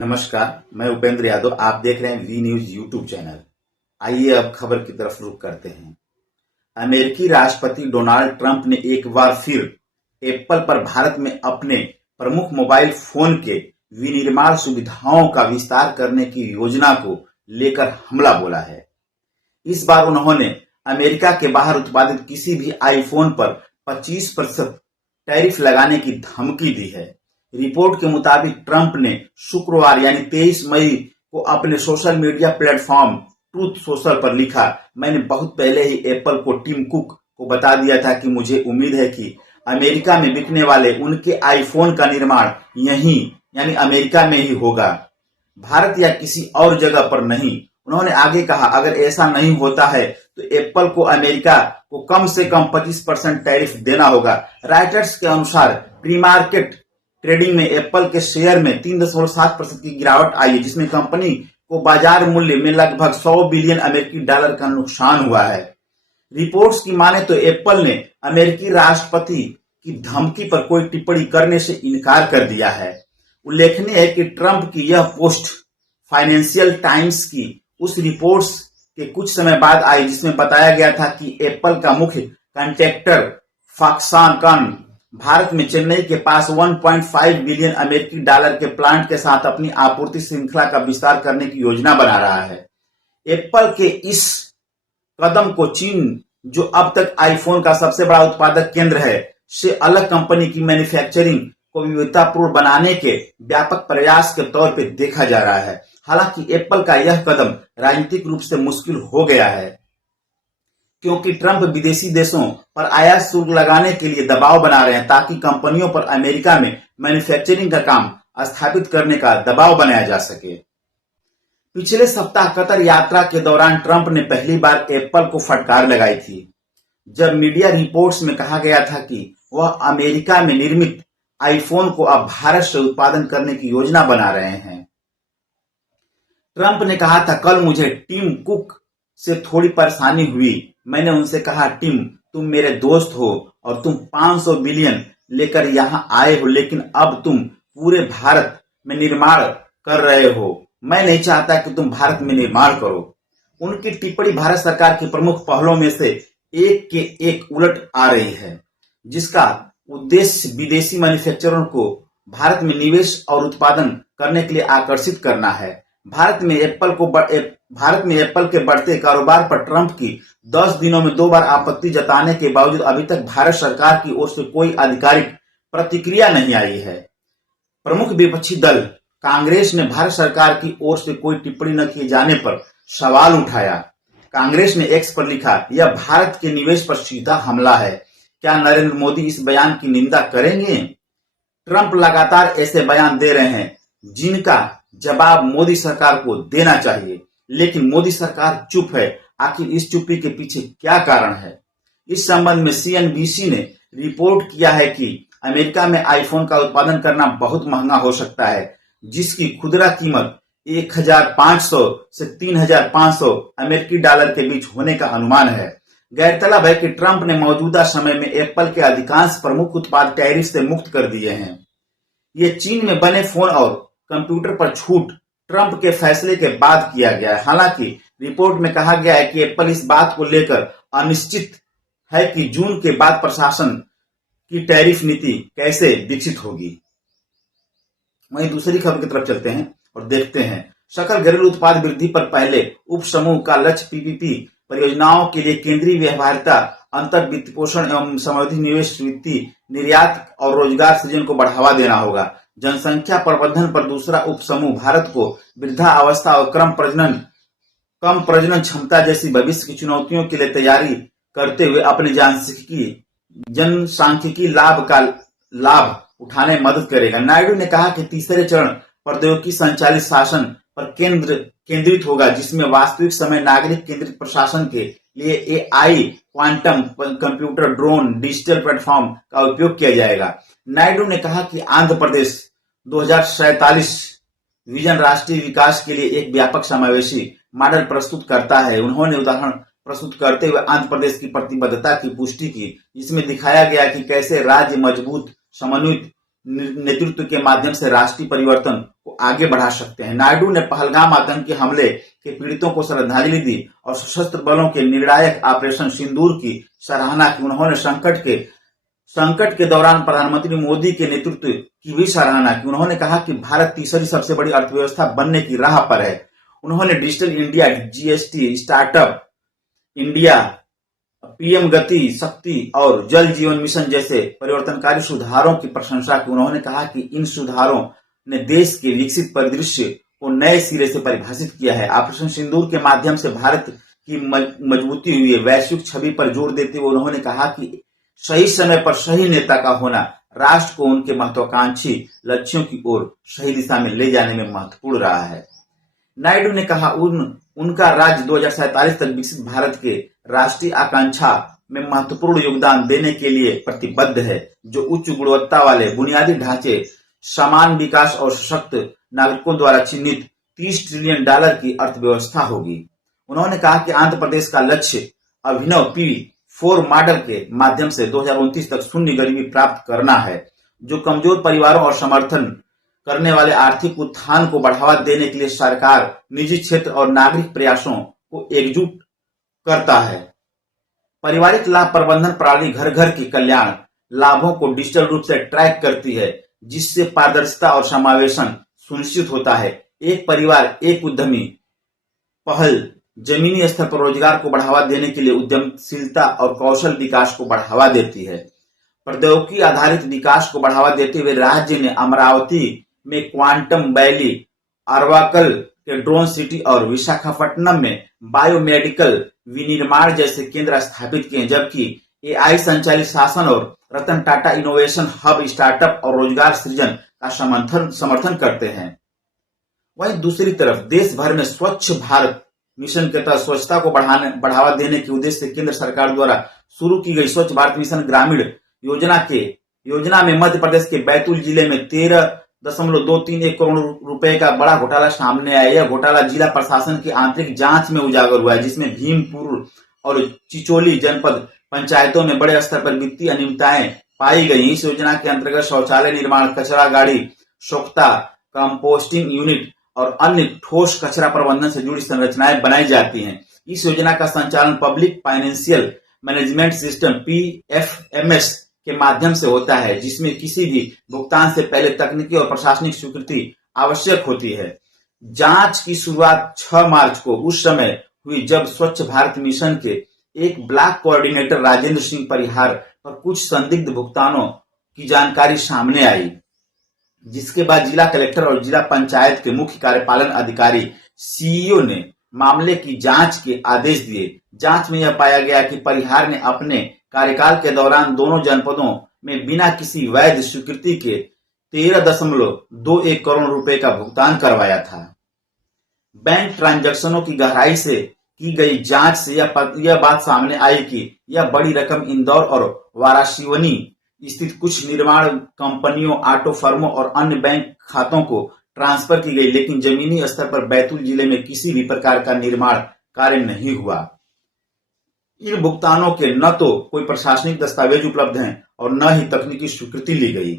नमस्कार, मैं उपेंद्र यादव। आप देख रहे हैं वी न्यूज यूट्यूब चैनल। आइए अब खबर की तरफ रुख करते हैं। अमेरिकी राष्ट्रपति डोनाल्ड ट्रंप ने एक बार फिर एप्पल पर भारत में अपने प्रमुख मोबाइल फोन के विनिर्माण सुविधाओं का विस्तार करने की योजना को लेकर हमला बोला है। इस बार उन्होंने अमेरिका के बाहर उत्पादित किसी भी आईफोन पर 25% टैरिफ लगाने की धमकी दी है। रिपोर्ट के मुताबिक ट्रंप ने शुक्रवार यानी 23 मई को अपने social media platform truth social पर लिखा, मैंने बहुत पहले ही एप्पल को टिम कुक को बता दिया था कि मुझे उम्मीद है कि अमेरिका में बिकने वाले उनके आईफोन का निर्माण यहीं यानी अमेरिका में ही होगा, भारत या किसी और जगह पर नहीं। उन्होंने आगे कहा, अगर ऐसा नहीं होता है तो एप्पल को अमेरिका को कम से कम 25% टैरिफ देना होगा। राइटर्स के अनुसार प्री मार्केट ट्रेडिंग में एप्पल के शेयर में 3.7% की गिरावट आई है, जिसमें कंपनी को बाजार मूल्य में लगभग 100 बिलियन अमेरिकी डॉलर का नुकसान हुआ है। रिपोर्ट्स की माने तो एप्पल ने अमेरिकी राष्ट्रपति की धमकी पर कोई टिप्पणी करने से इनकार कर दिया है। उल्लेखनीय है कि ट्रंप की यह पोस्ट फाइनेंशियल टाइम्स की उस रिपोर्ट्स के कुछ समय बाद आई जिसमें बताया गया था कि एप्पल का मुख्य कॉन्ट्रैक्टर फॉक्सकॉन भारत में चेन्नई के पास 1.5 बिलियन अमेरिकी डॉलर के प्लांट के साथ अपनी आपूर्ति श्रृंखला का विस्तार करने की योजना बना रहा है। एप्पल के इस कदम को चीन, जो अब तक आईफोन का सबसे बड़ा उत्पादक केंद्र है, से अलग कंपनी की मैन्युफैक्चरिंग को विविधतापूर्ण बनाने के व्यापक प्रयास के तौर पर देखा जा रहा है। हालांकि एप्पल का यह कदम राजनीतिक रूप से मुश्किल हो गया है, क्योंकि ट्रंप विदेशी देशों पर आयात शुल्क लगाने के लिए दबाव बना रहे हैं ताकि कंपनियों पर अमेरिका में मैन्युफैक्चरिंग का काम स्थापित करने का दबाव बनाया जा सके। पिछले सप्ताह कतर यात्रा के दौरान ट्रंप ने पहली बार एप्पल को फटकार लगाई थी, जब मीडिया रिपोर्ट्स में कहा गया था कि वह अमेरिका में निर्मित आईफोन को अब भारत से उत्पादन करने की योजना बना रहे हैं। ट्रंप ने कहा था, कल मुझे टिम कुक से थोड़ी परेशानी हुई। मैंने उनसे कहा, टिम, तुम मेरे दोस्त हो और तुम 500 बिलियन लेकर यहां आए हो, लेकिन अब तुम पूरे भारत में निर्माण कर रहे हो। मैं नहीं चाहता कि तुम भारत में निर्माण करो। उनकी टिप्पणी भारत सरकार की प्रमुख पहलों में से एक के एक उलट आ रही है, जिसका उद्देश्य विदेशी मैन्युफैक्चररों को भारत में निवेश और उत्पादन करने के लिए आकर्षित करना है। भारत में एप्पल के बढ़ते कारोबार पर ट्रंप की 10 दिनों में 2 बार आपत्ति जताने के बावजूद अभी तक भारत सरकार की ओर से कोई आधिकारिक प्रतिक्रिया नहीं आई है। प्रमुख विपक्षी दल कांग्रेस ने भारत सरकार की ओर से कोई टिप्पणी न किए जाने पर सवाल उठाया। कांग्रेस ने एक्स पर लिखा, यह भारत के निवेश पर सीधा हमला है। क्या नरेंद्र मोदी इस बयान की निंदा करेंगे? ट्रंप लगातार ऐसे बयान दे रहे हैं जिनका जवाब मोदी सरकार को देना चाहिए, लेकिन मोदी सरकार चुप है। आखिर इस चुप्पी के पीछे क्या कारण है? इस संबंध में सीएनबीसी ने रिपोर्ट किया है कि अमेरिका में आईफोन का उत्पादन करना बहुत महंगा हो सकता है, जिसकी खुदरा कीमत 1,500 से 3,500 अमेरिकी डॉलर के बीच होने का अनुमान है। गौरतलब है कि ट्रंप ने मौजूदा समय में एप्पल के अधिकांश प्रमुख उत्पाद टैरिफ से मुक्त कर दिए हैं। ये चीन में बने फोन और कंप्यूटर पर छूट ट्रंप के फैसले के बाद किया गया है। हालांकि रिपोर्ट में कहा गया है कि एप्पल इस बात को लेकर अनिश्चित है कि जून के बाद प्रशासन की टैरिफ नीति कैसे विकसित होगी। वहीं दूसरी खबर की तरफ चलते हैं और देखते हैं, सकल घरेलू उत्पाद वृद्धि पर पहले उप समूह का लक्ष्य पीपीपी परियोजनाओं के लिए केंद्रीय व्यवहारिता, अंतर वित्त पोषण एवं समृद्धि निवेश, वित्तीय निर्यात और रोजगार सृजन को बढ़ावा देना होगा। जनसंख्या प्रबंधन पर दूसरा उप समूह भारत को वृद्धावस्था और कम प्रजनन क्षमता जैसी भविष्य की चुनौतियों के लिए तैयारी करते हुए अपने जनसांख्यिकी लाभ उठाने में मदद करेगा। नायडू ने कहा कि तीसरे चरण प्रौद्योगिकी संचालित शासन पर केंद्रित होगा, जिसमें वास्तविक समय नागरिक केंद्रित प्रशासन के लिए AI, quantum computer, drone, digital platform का उपयोग किया जाएगा। नायडू ने कहा कि आंध्र प्रदेश 2047 विजन राष्ट्रीय विकास के लिए एक व्यापक समावेशी मॉडल प्रस्तुत करता है। उन्होंने उदाहरण प्रस्तुत करते हुए आंध्र प्रदेश की प्रतिबद्धता की पुष्टि की, जिसमें दिखाया गया कि कैसे राज्य मजबूत, समन्वित नेतृत्व के माध्यम से राष्ट्रीय परिवर्तन को आगे बढ़ा सकते हैं। नायडू ने पहलगाम आतंकी हमले के पीड़ितों को श्रद्धांजलि दी और सशस्त्र बलों के निर्णायक ऑपरेशन सिंदूर की सराहना की। उन्होंने संकट के दौरान प्रधानमंत्री मोदी के नेतृत्व की भी सराहना की। उन्होंने कहा कि भारत तीसरी सबसे बड़ी अर्थव्यवस्था बनने की राह पर है। उन्होंने digital India, GST, startup India, PM गति शक्ति और जल जीवन मिशन जैसे परिवर्तनकारी सुधारों की प्रशंसा की। उन्होंने कहा कि इन सुधारों ने देश के विकसित परिदृश्य को नए सिरे से परिभाषित किया है। ऑपरेशन सिंदूर के माध्यम से भारत की मजबूती हुई है। वैश्विक छवि पर जोर देते हुए उन्होंने कहा कि सही समय पर सही नेता का होना राष्ट्र को उनके महत्वाकांक्षी लक्ष्यों की ओर सही दिशा में ले जाने में महत्वपूर्ण रहा है। नायडू ने कहा उनका राज्य 2047 तक विकसित भारत के राष्ट्रीय आकांक्षा में महत्वपूर्ण योगदान देने के लिए प्रतिबद्ध है, जो उच्च गुणवत्ता वाले बुनियादी ढांचे, समान विकास और सशक्त नागरिकों द्वारा चिन्हित $30 ट्रिलियन की अर्थव्यवस्था होगी। उन्होंने कहा कि आंध्र प्रदेश का लक्ष्य अभिनव P4 मॉडल के माध्यम से 2029 तक शून्य गरीबी प्राप्त करना है, जो कमजोर परिवारों और समर्थन करने वाले आर्थिक उत्थान को बढ़ावा देने के लिए सरकार, निजी क्षेत्र और नागरिक प्रयासों को एकजुट करता है। पारिवारिक लाभ प्रबंधन प्रणाली घर घर के कल्याण लाभों को डिजिटल रूप से ट्रैक करती है, जिससे पारदर्शिता और समावेशन सुनिश्चित होता है। एक परिवार एक उद्यमी पहल जमीनी स्तर पर रोजगार को बढ़ावा देने के लिए उद्यमशीलता और कौशल विकास को बढ़ावा देती है। प्रौद्योगिकी आधारित विकास को बढ़ावा देते हुए राज्य ने अमरावती में क्वांटम वैली, अरवाकल के ड्रोन सिटी और विशाखापट्टनम में बायोमेडिकल विनिर्माण जैसे केंद्र स्थापित किए, जबकि एआई संचालित शासन और Ratan Tata innovation hub startup और रोजगार सृजन का समर्थन करते हैं। वहीं दूसरी तरफ देश भर में स्वच्छ भारत मिशन के तहत स्वच्छता को बढ़ावा देने के उद्देश्य से केंद्र सरकार द्वारा शुरू की गई स्वच्छ भारत मिशन ग्रामीण योजना में मध्य प्रदेश के बैतूल जिले में 13.231 करोड़ रुपए का बड़ा घोटाला सामने आया। यह घोटाला जिला प्रशासन की आंतरिक जांच में उजागर हुआ है, जिसमें भीमपुर और चिचोली जनपद पंचायतों में बड़े स्तर पर वित्तीय अनियमितताएं पाई गई। इस योजना के अंतर्गत शौचालय निर्माण, कचरा गाड़ी, सोख्ता, कंपोस्टिंग यूनिट और अन्य ठोस कचरा प्रबंधन से जुड़ी संरचनाएं बनाई जाती हैं। इस योजना का संचालन public financial management system PFMS के माध्यम से होता है, जिसमें किसी भी भुगतान से पहले तकनीकी और प्रशासनिक स्वीकृति आवश्यक होती है। जांच की शुरुआत 6 मार्च को उस समय हुई जब स्वच्छ भारत मिशन के एक ब्लॉक कोऑर्डिनेटर राजेंद्र सिंह परिहार पर कुछ संदिग्ध भुगतानों की जानकारी सामने आई, जिसके बाद जिला कलेक्टर और जिला पंचायत के मुख्य कार्यपालन अधिकारी CEO ने मामले की जांच के आदेश दिए। जांच में यह पाया गया कि परिहार ने अपने कार्यकाल के दौरान दोनों जनपदों में बिना किसी वैध स्वीकृति के 13.21 करोड़ रुपए का भुगतान करवाया था। बैंक ट्रांजैक्शनों की गहराई से की गई जांच से यह बात सामने आई कि यह बड़ी रकम इंदौर और वाराणसी स्थित कुछ निर्माण कंपनियों, ऑटो फर्मों और अन्य बैंक खातों को ट्रांसफर की गई, लेकिन जमीनी स्तर पर बैतूल जिले में किसी भी प्रकार का निर्माण कार्य नहीं हुआ। इन भुगतानों के न तो कोई प्रशासनिक दस्तावेज उपलब्ध हैं और न ही तकनीकी स्वीकृति ली गई।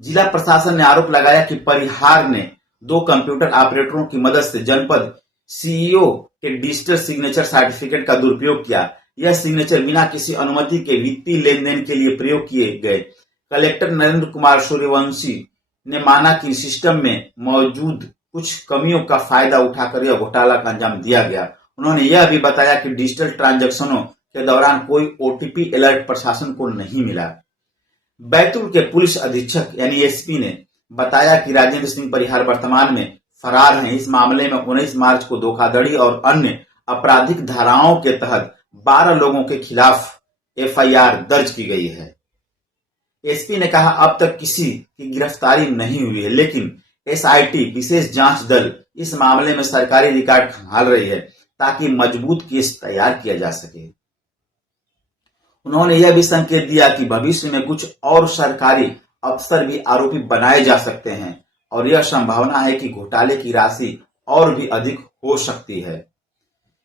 जिला प्रशासन ने आरोप लगाया कि परिहार ने 2 कंप्यूटर ऑपरेटरों की मदद से जनपद CEO के डिजिटल सिग्नेचर सर्टिफिकेट का दुरुपयोग किया। यह सिग्नेचर बिना किसी अनुमति के वित्तीय लेन देन के लिए प्रयोग किए गए। कलेक्टर नरेंद्र कुमार सूर्यवंशी ने माना कि सिस्टम में मौजूद कुछ कमियों का फायदा उठाकर यह घोटाला का अंजाम दिया गया। उन्होंने यह भी बताया कि डिजिटल ट्रांजैक्शनों के दौरान कोई OTP अलर्ट प्रशासन को नहीं मिला। बैतूल के पुलिस अधीक्षक यानी SP ने बताया कि राजेंद्र सिंह परिहार वर्तमान में फरार हैं। इस मामले में 19 मार्च को धोखाधड़ी और अन्य आपराधिक धाराओं के तहत 12 लोगों के खिलाफ FIR दर्ज की गई है। SP ने कहा अब तक किसी की गिरफ्तारी नहीं हुई है, लेकिन SIT विशेष जांच दल इस मामले में सरकारी रिकॉर्ड खंगाल रही है ताकि मजबूत केस तैयार किया जा सके। उन्होंने यह भी संकेत दिया कि भविष्य में कुछ और सरकारी अफसर भी आरोपी बनाए जा सकते हैं और यह संभावना है कि घोटाले की राशि और भी अधिक हो सकती है।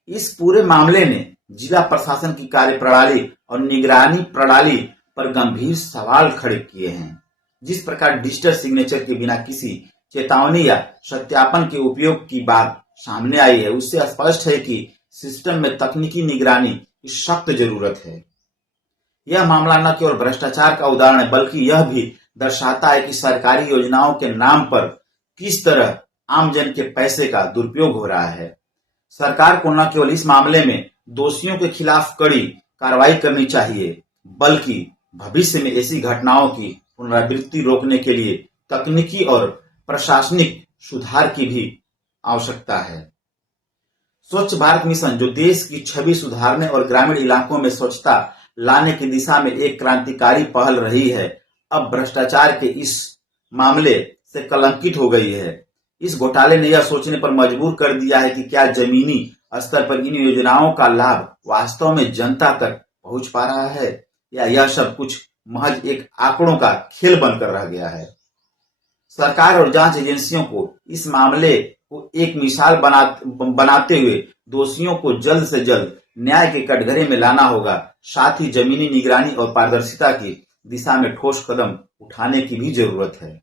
इस पूरे मामले ने जिला प्रशासन की कार्यप्रणाली और निगरानी प्रणाली पर गंभीर सवाल खड़े किए हैं। जिस प्रकार डिजिटल सिग्नेचर के बिना किसी चेतावनी या सत्यापन के उपयोग की बात सामने आई है, उससे स्पष्ट है कि सिस्टम में तकनीकी निगरानी की सख्त जरूरत है। यह मामला न केवल भ्रष्टाचार का उदाहरण है, बल्कि यह भी दर्शाता है कि सरकारी योजनाओं के नाम पर किस तरह आमजन के पैसे का दुरुपयोग हो रहा है। सरकार को न केवल इस मामले में दोषियों के खिलाफ कड़ी कार्रवाई करनी चाहिए, बल्कि भविष्य में ऐसी घटनाओं की पुनरावृत्ति रोकने के लिए तकनीकी और प्रशासनिक सुधार की भी आवश्यकता है। स्वच्छ भारत मिशन, जो देश की छवि सुधारने और ग्रामीण इलाकों में स्वच्छता लाने की दिशा में एक क्रांतिकारी पहल रही है, अब भ्रष्टाचार के इस मामले से कलंकित हो गई है। इस घोटाले ने यह सोचने पर मजबूर कर दिया है कि क्या जमीनी स्तर पर इन योजनाओं का लाभ वास्तव में जनता तक पहुंच पा रहा है, या यह सब कुछ महज एक आंकड़ों का खेल बनकर रह गया है। सरकार और जांच एजेंसियों को इस मामले को एक मिसाल बनाते हुए दोषियों को जल्द से जल्द न्याय के कटघरे में लाना होगा। साथ ही जमीनी निगरानी और पारदर्शिता की दिशा में ठोस कदम उठाने की भी जरूरत है।